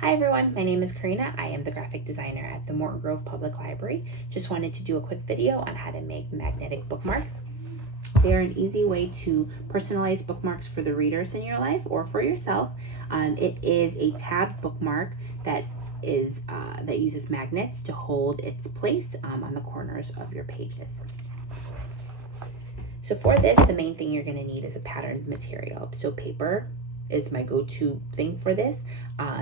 Hi everyone, my name is Karina. I am the graphic designer at the Morton Grove Public Library. Just wanted to do a quick video on how to make magnetic bookmarks. They are an easy way to personalize bookmarks for the readers in your life or for yourself. It is a tabbed bookmark that uses magnets to hold its place on the corners of your pages. So for this, the main thing you're going to need is a patterned material. So paper is my go-to thing for this.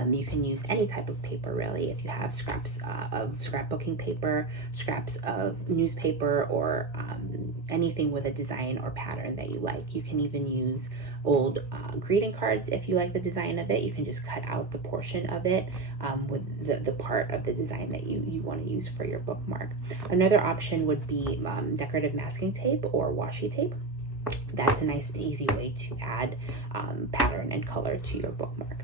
You can use any type of paper really. If you have scraps of scrapbooking paper, scraps of newspaper, or anything with a design or pattern that you like. You can even use old greeting cards if you like the design of it. You can just cut out the portion of it with the part of the design that you want to use for your bookmark. Another option would be decorative masking tape or washi tape. That's a nice and easy way to add pattern and color to your bookmark.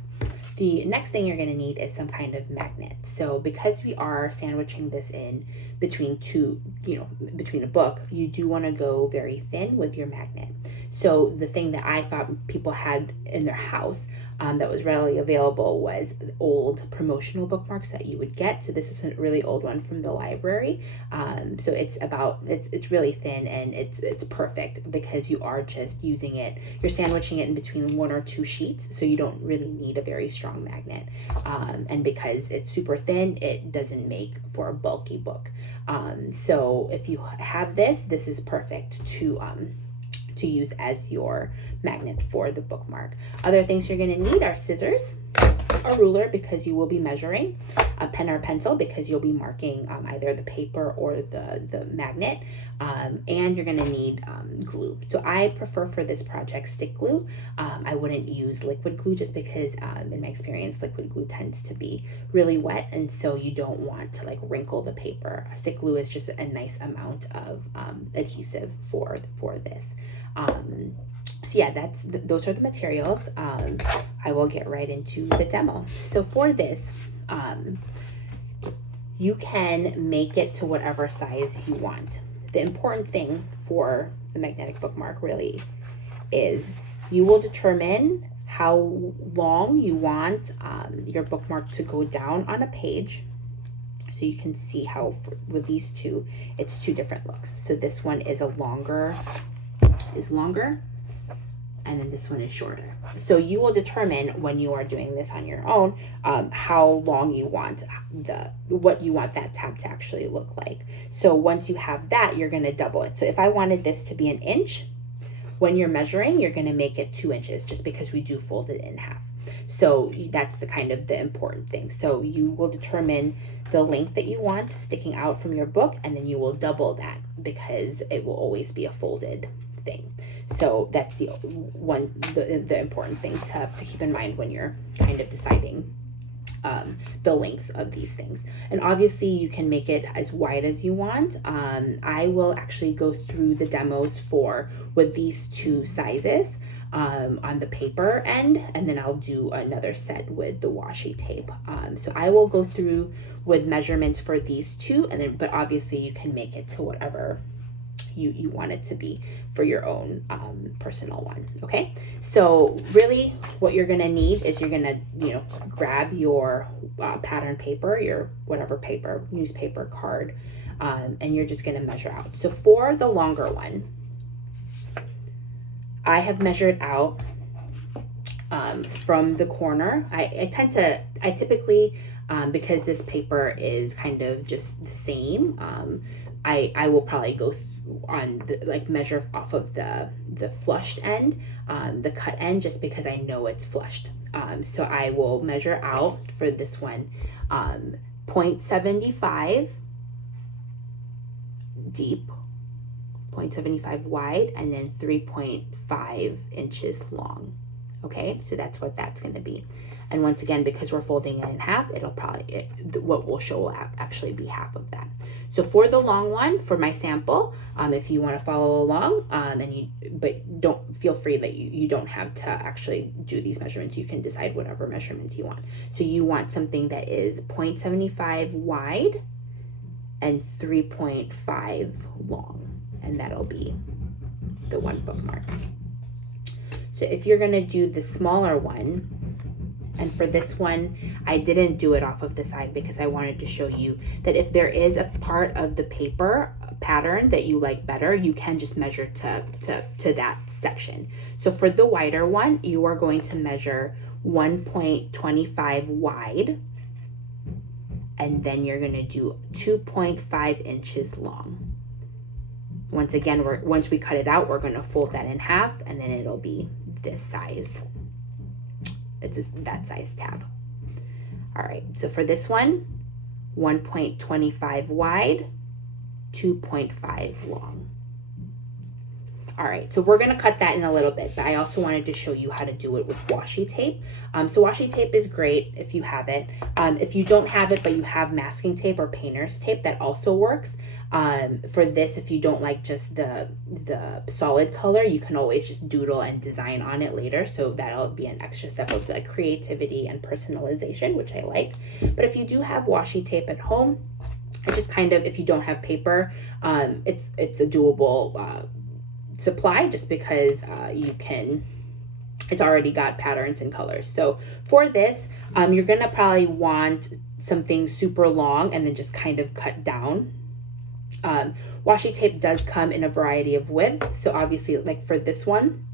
The next thing you're going to need is some kind of magnet. So because we are sandwiching this in between between a book, you do want to go very thin with your magnet. So the thing that I thought people had in their house that was readily available was old promotional bookmarks that you would get. So this is a really old one from the library. So it's really thin, and it's perfect because you are just using it. You're sandwiching it in between one or two sheets, so you don't really need a very strong magnet. And because it's super thin, it doesn't make for a bulky book. So if you have this is perfect to use as your magnet for the bookmark. Other things you're going to need are scissors, a ruler because you will be measuring, a pen or pencil because you'll be marking either the paper or the magnet, and you're going to need glue. So I prefer for this project stick glue. I wouldn't use liquid glue just because in my experience liquid glue tends to be really wet, and so you don't want to like wrinkle the paper. Stick glue is just a nice amount of adhesive for this. So yeah, those are the materials. I will get right into the demo. So for this, you can make it to whatever size you want. The important thing for the magnetic bookmark really is you will determine how long you want your bookmark to go down on a page. So you can see how with these two, it's two different looks. So this one is longer, and then this one is shorter. So you will determine when you are doing this on your own how long you want what you want that tab to actually look like. So once you have that, you're going to double it. So if I wanted this to be 1 inch, when you're measuring, you're going to make it 2 inches just because we do fold it in half. So that's the important thing. So you will determine the length that you want sticking out from your book, and then you will double that because it will always be a folded thing. So that's the important thing to keep in mind when you're kind of deciding the lengths of these things. And obviously you can make it as wide as you want. I will actually go through the demos with these two sizes on the paper end, and then I'll do another set with the washi tape. So I will go through with measurements for these two, but obviously you can make it to whatever you want it to be for your own personal one. Okay, so really what you're gonna need is you're gonna grab your pattern paper, your whatever paper, newspaper, card, and you're just gonna measure out. So for the longer one, I have measured out from the corner. I typically because this paper is kind of just the same, I will probably go on measure off of the flushed end, the cut end, just because I know it's flushed. So I will measure out for this one 0.75 deep, 0.75 wide, and then 3.5 inches long. Okay, so that's what that's going to be. And once again, because we're folding it in half, what will show will actually be half of that. So for the long one, for my sample, if you want to follow along, but don't feel free that you don't have to actually do these measurements. You can decide whatever measurements you want. So you want something that is 0.75 wide and 3.5 long, and that'll be the one bookmark. So if you're going to do the smaller one, And for this one, I didn't do it off of the side because I wanted to show you that if there is a part of the paper pattern that you like better, you can just measure to that section. So for the wider one, you are going to measure 1.25 wide, and then you're going to do 2.5 inches long. Once again, once we cut it out, we're going to fold that in half, and then it'll be this size. It's that size tab. All right, so for this one, 1.25 wide, 2.5 long. All right, so we're gonna cut that in a little bit, but I also wanted to show you how to do it with washi tape. So washi tape is great if you have it. If you don't have it, but you have masking tape or painter's tape, that also works. For this, if you don't like just the solid color, you can always just doodle and design on it later. So that'll be an extra step of like creativity and personalization, which I like. But if you do have washi tape at home, I just kind of, if you don't have paper, it's a doable supply, just because it's already got patterns and colors. So for this, you're gonna probably want something super long and then just kind of cut down. Washi tape does come in a variety of widths. So obviously, like for this one,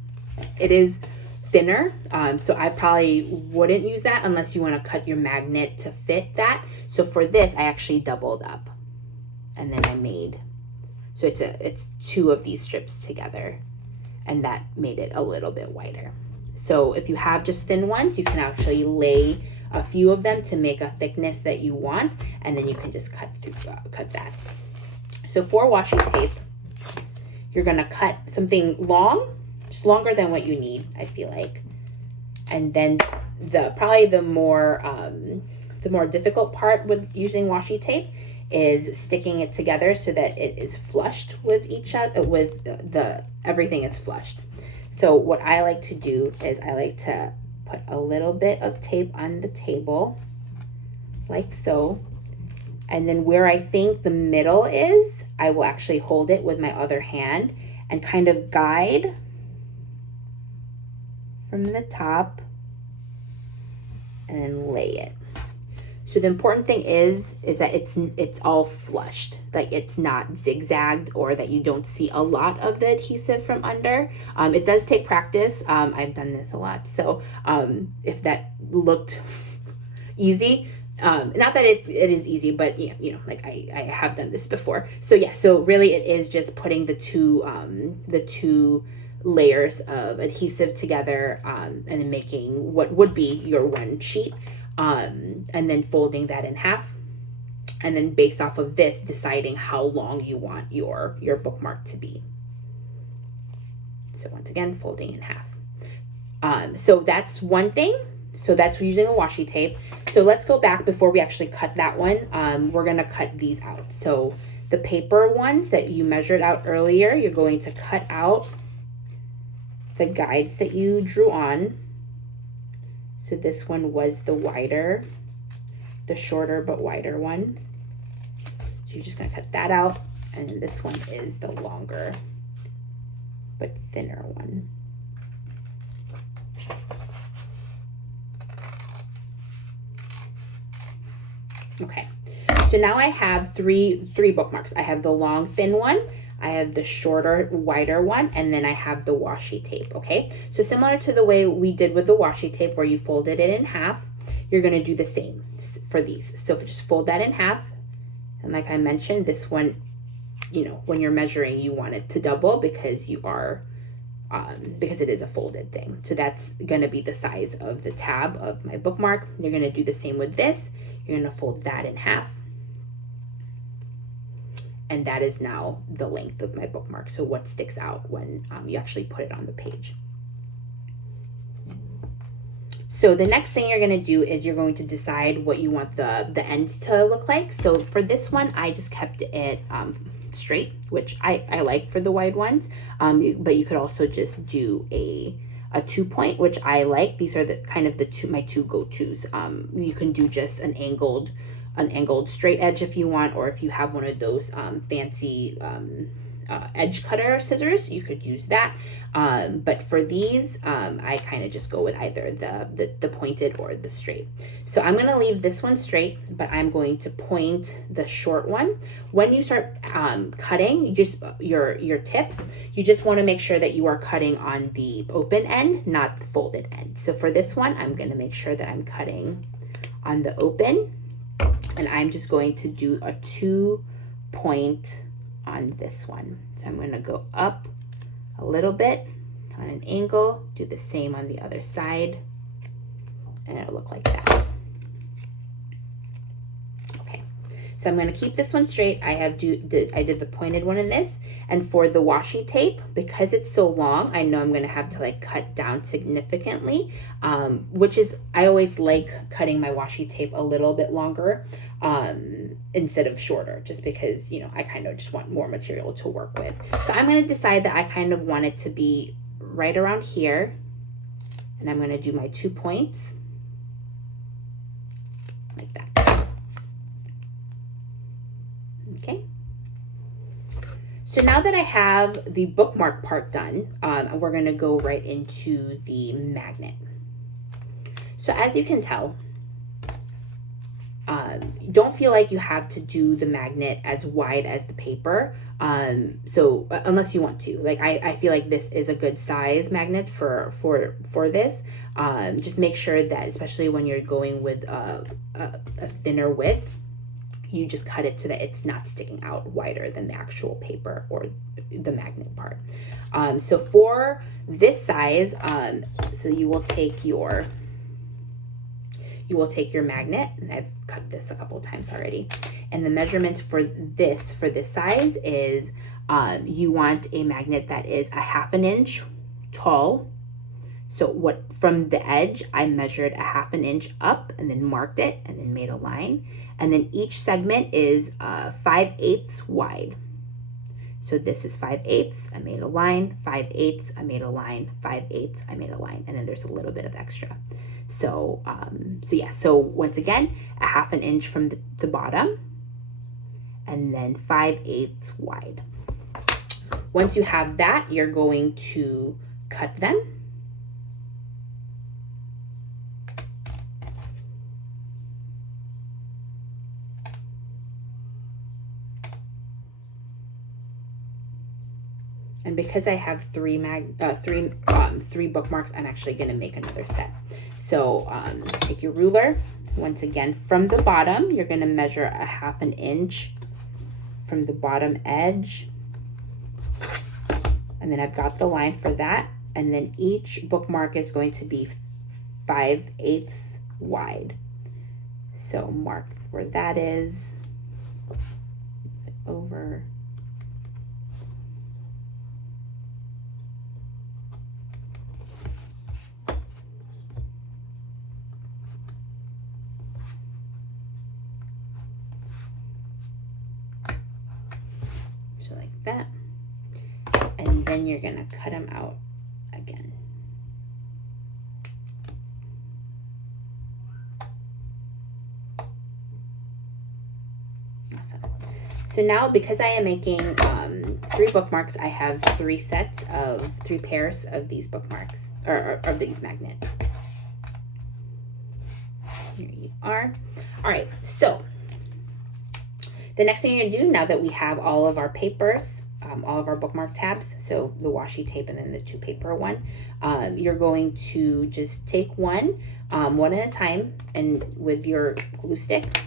it is thinner. So I probably wouldn't use that unless you want to cut your magnet to fit that. So for this, I actually doubled up, and then I made, so it's two of these strips together, and that made it a little bit wider. So if you have just thin ones, you can actually lay a few of them to make a thickness that you want, and then you can just cut that. So for washi tape, you're gonna cut something long, just longer than what you need, I feel like. And then probably the more difficult part with using washi tape is sticking it together so that it is flushed with each other, everything is flushed. So what I like to do is I like to put a little bit of tape on the table, like so. And then where I think the middle is, I will actually hold it with my other hand and kind of guide from the top and then lay it. So the important thing is that it's all flushed, like it's not zigzagged or that you don't see a lot of the adhesive from under. It does take practice. I've done this a lot. So if that looked easy, not that it is easy, but you know, like I have done this before. So yeah, so really it is just putting the two layers of adhesive together, and then making what would be your one sheet, and then folding that in half, and then based off of this, deciding how long you want your bookmark to be. So once again, folding in half. So that's one thing. So that's using a washi tape. So let's go back before we actually cut that one. We're gonna cut these out. So the paper ones that you measured out earlier, you're going to cut out the guides that you drew on. So this one was the shorter but wider one. So you're just gonna cut that out, and then this one is the longer but thinner one. Okay, so now I have three bookmarks. I have the long, thin one, I have the shorter, wider one, and then I have the washi tape, okay? So similar to the way we did with the washi tape where you folded it in half, you're gonna do the same for these. So just fold that in half, and like I mentioned, this one, you know, when you're measuring, you want it to double because because it is a folded thing. So that's gonna be the size of the tab of my bookmark. You're gonna do the same with this. You're gonna fold that in half. And that is now the length of my bookmark. So what sticks out when you actually put it on the page. So the next thing you're gonna do is you're going to decide what you want the ends to look like. So for this one, I just kept it straight, which I like for the wide ones. But you could also just do a 2-point, which I like. These are my two go-tos. You can do just an angled straight edge if you want, or if you have one of those fancy edge cutter scissors, you could use that. But for these, I kind of just go with either the pointed or the straight. So I'm gonna leave this one straight, but I'm going to point the short one. When you start cutting, you just your tips, you just want to make sure that you are cutting on the open end, not the folded end. So for this one, I'm gonna make sure that I'm cutting on the open, and I'm just going to do a 2-point on this one. So I'm going to go up a little bit on an angle, do the same on the other side, and it'll look like that. Okay, so I'm going to keep this one straight. I did the pointed one in this, and for the washi tape, because it's so long, I know I'm going to have to like cut down significantly, which is, I always like cutting my washi tape a little bit longer instead of shorter, just because, you know, I kind of just want more material to work with. So I'm going to decide that I kind of want it to be right around here, and I'm going to do my 2 points like that. Okay. So now that I have the bookmark part done, we're going to go right into the magnet. So as you can tell, don't feel like you have to do the magnet as wide as the paper. So unless you want to, like, I feel like this is a good size magnet for this. Just make sure that, especially when you're going with a thinner width, you just cut it so that it's not sticking out wider than the actual paper or the magnet part. So for this size, so you will take your magnet, and I've cut this a couple of times already. And the measurements for this size is, you want a magnet that is 1/2 inch tall. So from the edge, I measured 1/2 inch up and then marked it and then made a line. And then each segment is 5/8 wide. So this is 5/8, I made a line, 5/8, I made a line, 5/8, I made a line, and then there's a little bit of extra. So, so once again, 1/2 inch from the bottom, and then 5/8 wide. Once you have that, you're going to cut them. And because I have three bookmarks, I'm actually going to make another set. So take your ruler. Once again, from the bottom, you're going to measure 1/2 inch from the bottom edge. And then I've got the line for that. And then each bookmark is going to be 5/8 wide. So mark where that is. Over. Like that, and then you're gonna cut them out again. Awesome. So now, because I am making 3 bookmarks, I have 3 pairs of these bookmarks, or of these magnets. Here you are. All right, so the next thing you're gonna do, now that we have all of our papers, all of our bookmark tabs, so the washi tape and then the 2 paper one, you're going to just take one at a time, and with your glue stick,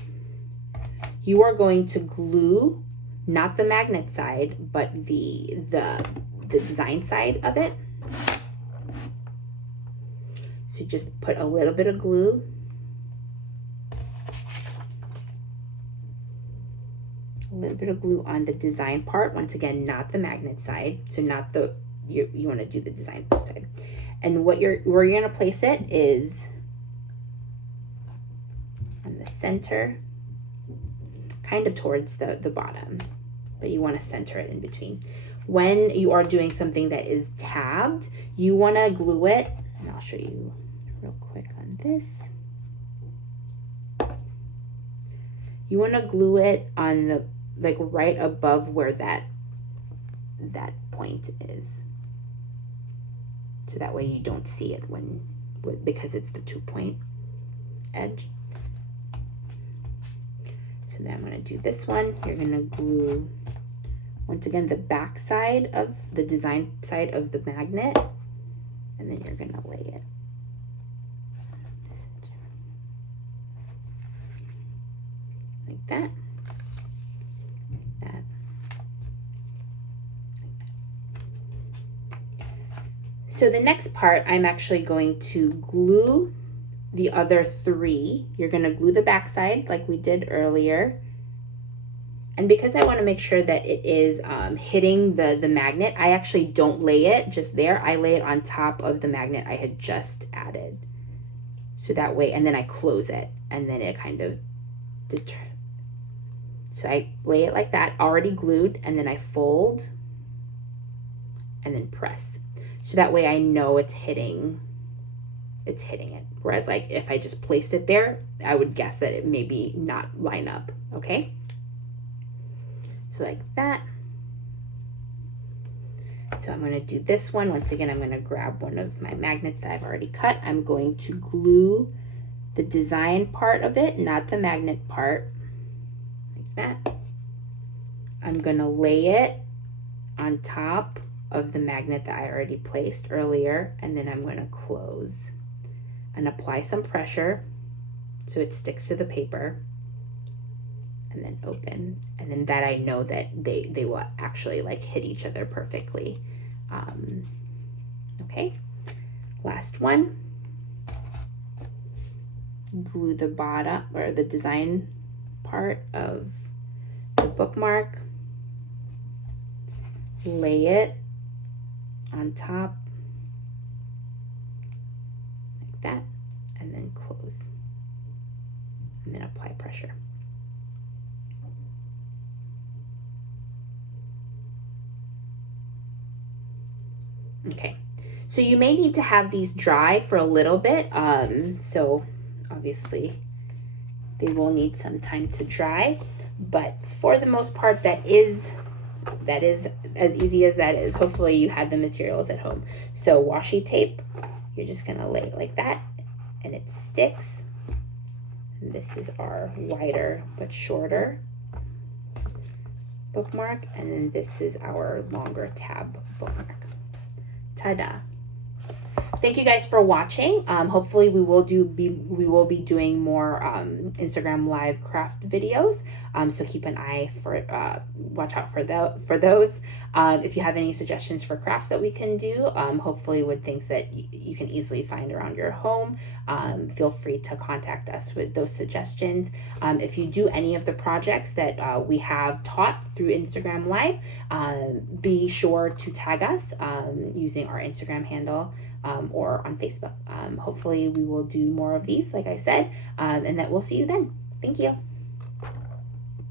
you are going to glue not the magnet side, but the design side of it. So just put a little bit of glue. A little bit of glue on the design part. Once again, not the magnet side. So not the, you want to do the design side. And where you're going to place it is on the center, kind of towards the bottom, but you want to center it in between. When you are doing something that is tabbed, you want to glue it, and I'll show you real quick on this. You want to glue it on the, like, right above where that point is. So that way you don't see it because it's the 2-point edge. So then I'm going to do this one. You're going to glue, once again, the back side of the design side of the magnet, and then you're going to lay it. Like that. So the next part, I'm actually going to glue the other 3. You're going to glue the back side like we did earlier. And because I want to make sure that it is hitting the magnet, I actually don't lay it just there. I lay it on top of the magnet I had just added. So that way, and then I close it, and then it kind of so I lay it like that, already glued, and then I fold and then press. So that way I know it's hitting it. Whereas like if I just placed it there, I would guess that it maybe not line up, okay? So like that. So I'm gonna do this one. Once again, I'm gonna grab one of my magnets that I've already cut. I'm going to glue the design part of it, not the magnet part, like that. I'm gonna lay it on top of the magnet that I already placed earlier, and then I'm going to close and apply some pressure so it sticks to the paper, and then open, and then that I know that they will actually like hit each other perfectly. Okay, last one. Glue the bottom or the design part of the bookmark, lay it on top like that, and then close, and then apply pressure. Okay, so you may need to have these dry for a little bit, so obviously they will need some time to dry, but for the most part that is as easy as that is. Hopefully you had the materials at home. So washi tape, you're just gonna lay it like that, and it sticks. And this is our wider but shorter bookmark, and then this is our longer tab bookmark. Ta-da! Thank you guys for watching. Hopefully we will be doing more Instagram live craft videos. So keep an eye for watch out for those. If you have any suggestions for crafts that we can do, hopefully with things that you can easily find around your home, feel free to contact us with those suggestions. If you do any of the projects that we have taught through Instagram live, be sure to tag us using our Instagram handle. Or on Facebook. Hopefully we will do more of these, like I said, and that we'll see you then. Thank you.